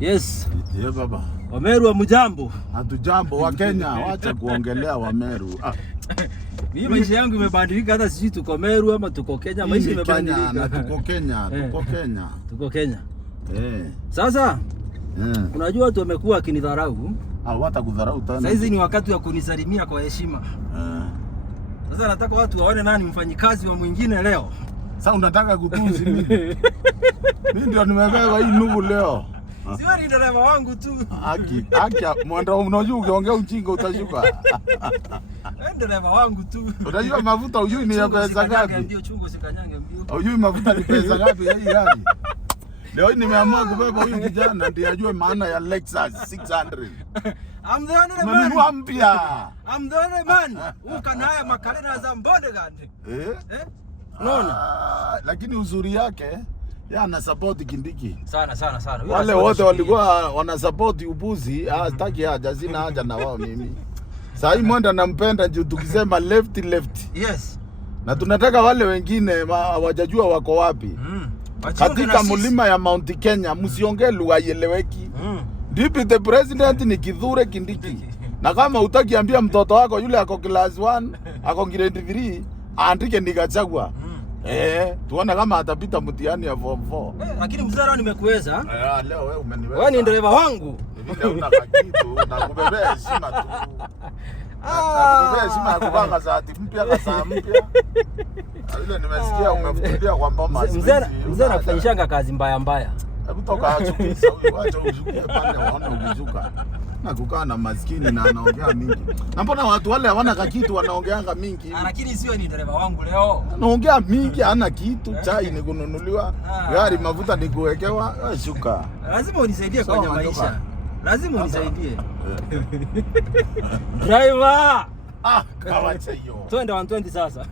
Yes. Ye baba. Wameru wa mjambo. Hatujambo wa Kenya, wacha kuongelea Wameru. Mimi maisha yangu imebadilika, hata sisi tuko Meru ama tuko Kenya, maisha imebadilika. Na tuko Kenya, tuko Kenya. Tuko Kenya. Sasa unajua watu wamekuwa akinidharau. Watakudharau tena. Sasa hizi ni wakati wa kunisalimia kwa heshima. Sasa nataka watu waone nani mfanyikazi wa mwingine leo. Sasa unataka kutusi mimi? Mimi ndio nimebeba hii nugu leo. Si wewe ni dereva wangu tu. Haki mwanda, unajua ukiongea ujinga utashuka. Wewe dereva wangu tu. Unajua mafuta hujui ni ya pesa ngapi? Ndio chungu sikanyange mbio. Hujui mafuta ni pesa ngapi hii gari? Leo nimeamua kubeba huyu kijana ndiye ajue maana ya Lexus 600. I'm the only man. Mmenunua mpya. I'm the only man. Ukanaya makalena za mbonde gani? Unaona? Lakini uzuri yake ana support Kindiki. Sana. Wale wote walikuwa wana support upuzi, sitaki haja, sina haja na wao mimi. Sasa hii mwenda nampenda juu tukisema left. Yes. Na tunataka wale wengine hawajajua wako wapi. Katika mlima ya Mount Kenya msiongee lugha ieleweki. Deputy President ni Kithure Kindiki. Na kama utakiambia mtoto wako yule ako class 1, ako grade 3, aandike ni Gachagua. Tuone kama atapita mtihani ya form 4. Lakini mzee nimekuweza. Leo wewe umeniweza. Wewe ni dereva wangu. Mimi una kitu na kubebea heshima tu. Kubebea heshima ya kuvaa shati mpya na saa mpya. Ile nimesikia umefutulia kwa mboma. Mzee anafanyishanga kazi mbaya. Hebu toka achukisa huyu, acha ushukie pale waone ukishuka. Na kukaa na maskini na anaongea mingi. Na mbona watu wale hawana kitu wanaongeanga mingi? Lakini sio ni dereva wangu leo. Anaongea mingi, hana kitu, chai ni kununuliwa, gari mafuta ni kuwekewa, shuka. Lazima unisaidie kwenye maisha. Lazima unisaidie. Driver! Kawacha hiyo. Twende 120 sasa.